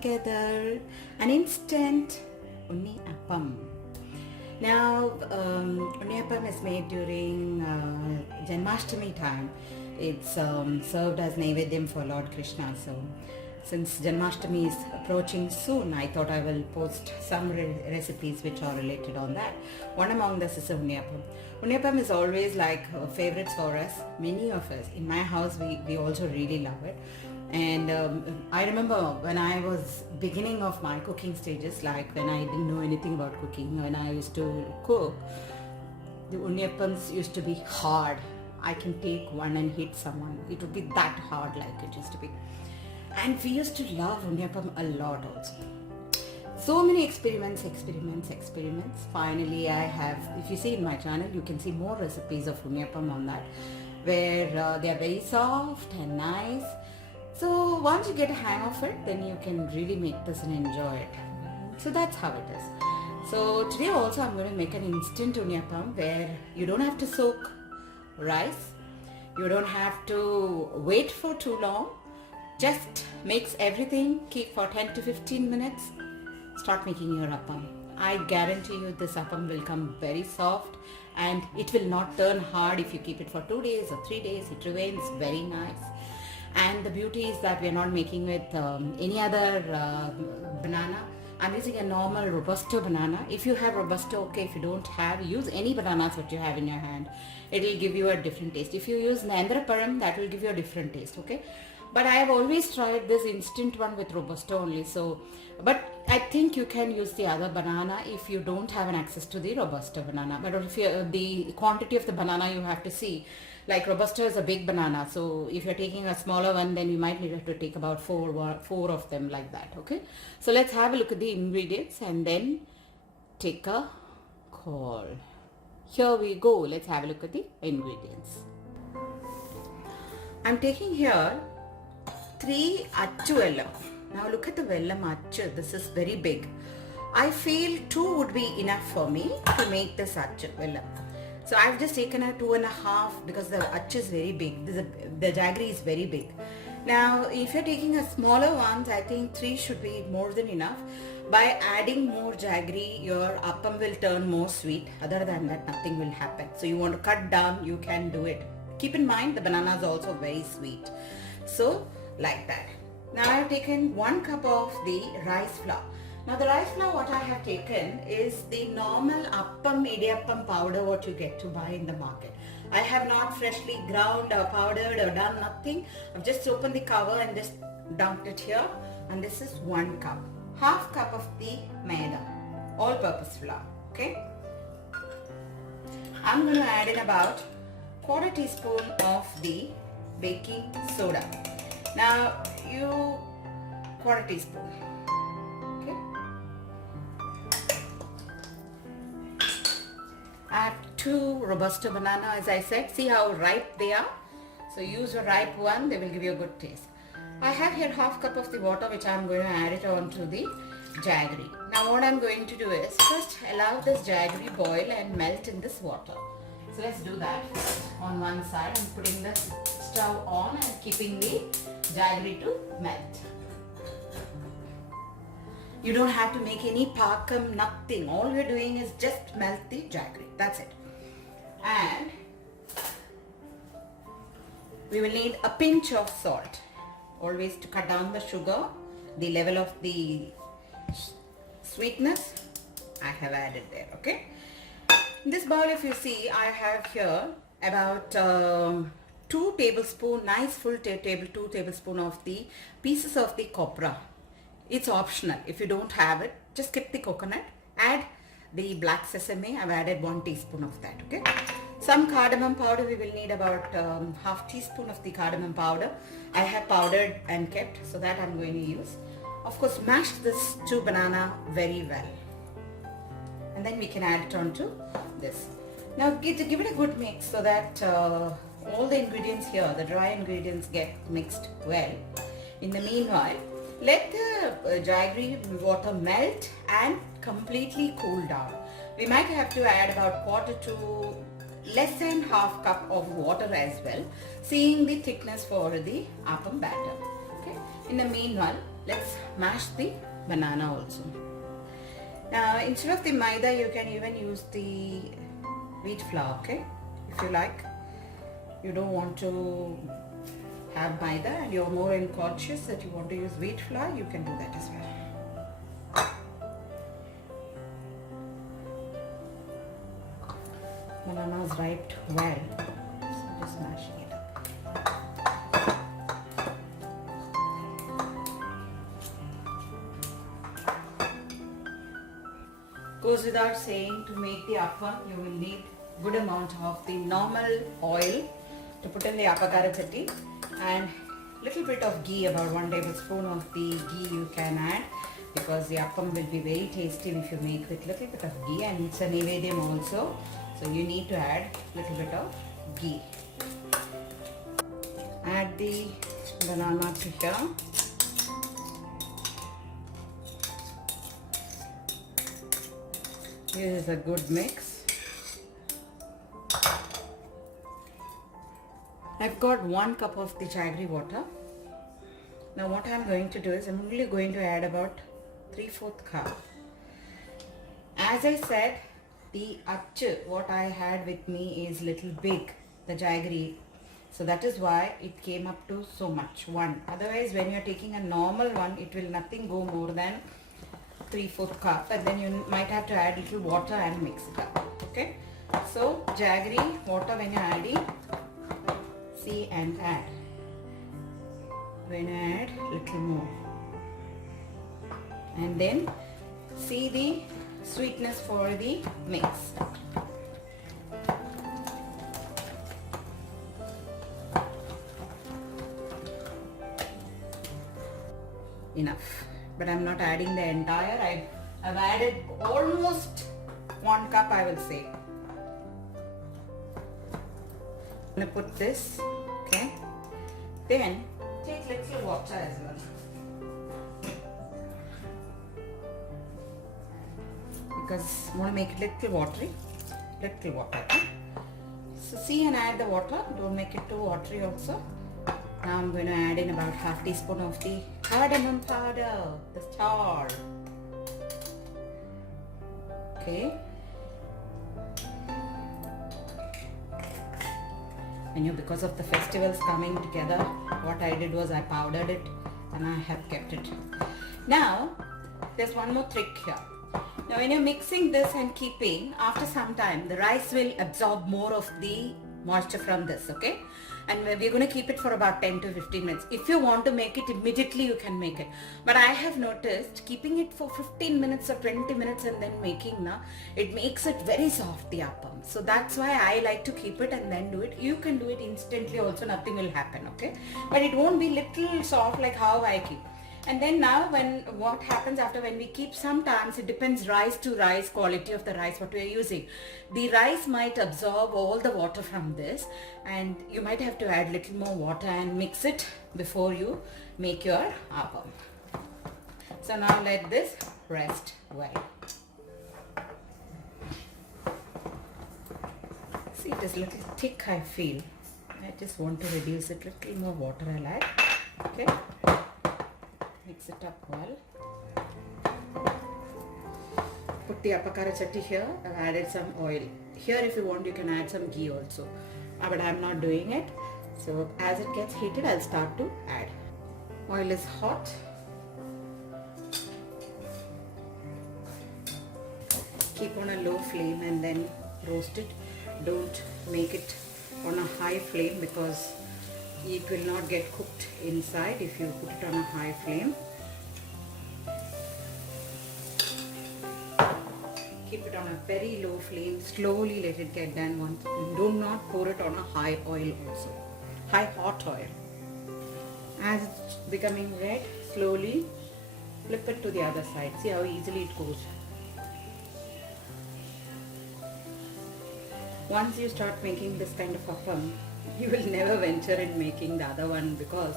together an instant Uniappam. Now, Uniappam is made during Janmashtami time. It's served as Naivedyam for Lord Krishna. So, since Janmashtami is approaching soon, I thought I will post some recipes which are related on that. One among this is Uniappam. Uniappam is always like favorites for us. Many of us in my house, we also really love it. And I remember when I was beginning of my cooking stages, like when I didn't know anything about cooking, when I used to cook, the Uniappams used to be hard. I can take one and hit someone. It would be that hard, like it used to be. And we used to love Uniappam a lot also. So many experiments. Finally, I have, if you see in my channel, you can see more recipes of Uniappam on that, where they are very soft and nice. So once you get a hang of it, then you can really make this and enjoy it. So that's how it is. So today also I'm going to make an instant Uniappam where you don't have to soak rice. You don't have to wait for too long. Just mix everything, keep for 10 to 15 minutes. Start making your appam. I guarantee you this appam will come very soft and it will not turn hard if you keep it for 2 days or 3 days. It remains very nice. And the beauty is that we are not making with any other banana. I'm using a normal Robusto banana. If you have Robusto, okay. If you don't have, use any bananas that you have in your hand. It will give you a different taste. If you use Nendraparam, that will give you a different taste, okay. But I have always tried this instant one with Robusto only. So, but I think you can use the other banana if you don't have an access to the Robusto banana. But if you, the quantity of the banana you have to see. Like Robusto is a big banana, so if you're taking a smaller one, then you might need to take about four of them like that, okay? So let's have a look at the ingredients and then take a call. Here we go. Let's have a look at the ingredients. I'm taking here 3 Achu vellam. Now look at the vellam Achu. This is very big. I feel 2 would be enough for me to make this Achu vellam. So I've just taken a 2.5 because the Achu is very big. The jaggery is very big. Now if you're taking a smaller ones, I think 3 should be more than enough. By adding more jaggery, your appam will turn more sweet. Other than that, nothing will happen. So you want to cut down, you can do it. Keep in mind the banana is also very sweet. So like that. Now I have taken 1 cup of the rice flour. Now the rice flour what I have taken is the normal appam, idiyappam powder what you get to buy in the market. I have not freshly ground or powdered or done nothing. I've just opened the cover and just dumped it here, and this is 1 cup. Half cup of the maida, all purpose flour, okay. I'm going to add in about 1/4 teaspoon of the baking soda. Now you 1/4 teaspoon. Add 2 Robusto banana, as I said. See how ripe they are. So use a ripe one, they will give you a good taste. I have here half cup of the water which I am going to add it on to the jaggery. Now what I am going to do is first allow this jaggery boil and melt in this water. So let's do that on one side. I'm putting the stove on and keeping the jaggery to melt. You don't have to make any pakam, nothing. All we're doing is just melt the jaggery. That's it. And we will need a pinch of salt. Always to cut down the sugar, the level of the sweetness, I have added there, okay. In this bowl, if you see, I have here about 2 tablespoons, nice full 2 tablespoons of the pieces of the copra. It's optional. If you don't have it, just skip the coconut. Add the black sesame. I've added 1 teaspoon of that, okay. Some cardamom powder. We will need about 1/2 teaspoon of the cardamom powder. I have powdered and kept, so that I'm going to use. Of course, mash this 2 banana very well. And then we can add it onto this. Now give it a good mix so that all the ingredients here, the dry ingredients, get mixed well. In the meanwhile, let the jaggery water melt and completely cool down. We might have to add about 1/4 to less than 1/2 cup of water as well, seeing the thickness for the appam batter. Okay. In the meanwhile, let's mash the banana also. Now instead of the maida, you can even use the wheat flour, okay? If you like. You don't want to have maida and you're more conscious that you want to use wheat flour, you can do that as well. Banana is ripe well, so just mashing it up. Goes without saying, to make the appam you will need good amount of the normal oil to put in the appakara chatti, and little bit of ghee, about 1 tablespoon of the ghee you can add, because the appam will be very tasty if you make with little bit of ghee, and it's a nevedyam also, so you need to add little bit of ghee. Add the banana to here. Here is a good mix. I've got 1 cup of the jaggery water. Now what I'm going to do is I'm only going to add about 3/4 cup. As I said, the achchu what I had with me is little big, the jaggery. So that is why it came up to so much, 1. Otherwise when you're taking a normal one, it will nothing go more than 3/4 cup, and then you might have to add little water and mix it up. Okay, so jaggery water when you're adding, see and add. When I add little more, and then see the sweetness for the mix. Enough, but I'm not adding the entire. I've added almost 1 cup, I will say. I'm going to put this, okay? Then take little water as well, because I want to make it little watery. Little water, okay? So see and add the water, don't make it too watery also. Now I'm going to add in about 1/2 teaspoon of the cardamom powder, the star. Okay. And because of the festivals coming together, what I did was I powdered it and I have kept it. Now there's one more trick here. Now when you're mixing this and keeping, after some time the rice will absorb more of the moisture from this, okay? And we're going to keep it for about 10 to 15 minutes. If you want to make it immediately, you can make it. But I have noticed keeping it for 15 minutes or 20 minutes and then making, it makes it very soft, the appam. So that's why I like to keep it and then do it. You can do it instantly also, nothing will happen, okay? But it won't be little soft like how I keep. And then now what happens after when we keep, sometimes it depends rice to rice, quality of the rice what we are using. The rice might absorb all the water from this, and you might have to add little more water and mix it before you make your appam. So now let this rest well. See, it is a little thick, I feel. I just want to reduce it, little more water I'll add. Okay. Mix it up well. Put the appakara chatti here. I've added some oil. Here if you want you can add some ghee also. But I'm not doing it. So as it gets heated, I'll start to add. Oil is hot. Keep on a low flame and then roast it. Don't make it on a high flame because it will not get cooked inside if you put it on a high flame. Keep it on a very low flame. Slowly let it get done. Do not pour it on a high oil also. High hot oil. As it's becoming red, slowly flip it to the other side. See how easily it goes. Once you start making this kind of appam, you will never venture in making the other one because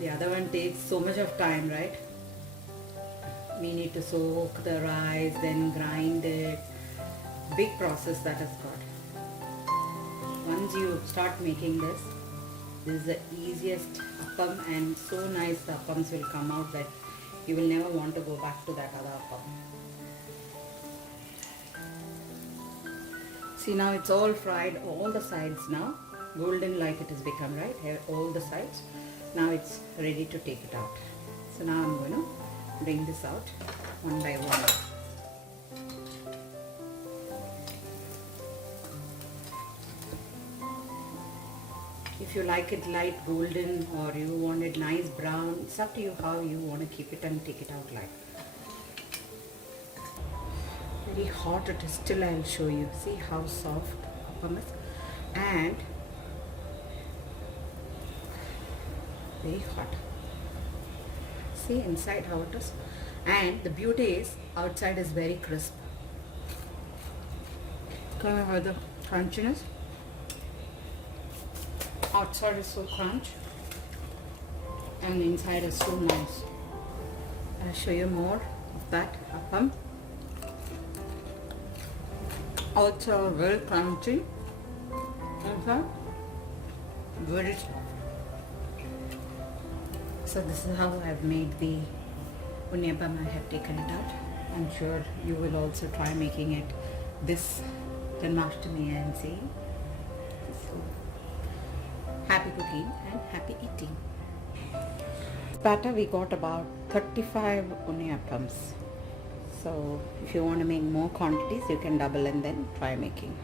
the other one takes so much of time, right? We need to soak the rice, then grind it. Big process that has got. Once you start making this, This is the easiest appam, and so nice the appams will come out that you will never want to go back to that other appam. See, now it's all fried, all the sides now. Golden like it has become, right? Here, all the sides. Now it's ready to take it out. So now I'm going to bring this out one by one. If you like it light golden or you want it nice brown, it's up to you how you want to keep it and take it out like. Very hot it is, still I'll show you. See how soft appam is, and very hot. See inside how it is, and the beauty is outside is very crisp. Can you hear the crunchiness? Outside is so crunch and inside is so nice. I'll show you more of that appam. Also very crunchy inside, very soft. So this is how I've made the Uniappam. I have taken it out. I'm sure you will also try making it this Janmashtami and see. So happy cooking and happy eating. Batter we got about 35 Uniappams. So if you want to make more quantities, you can double and then try making.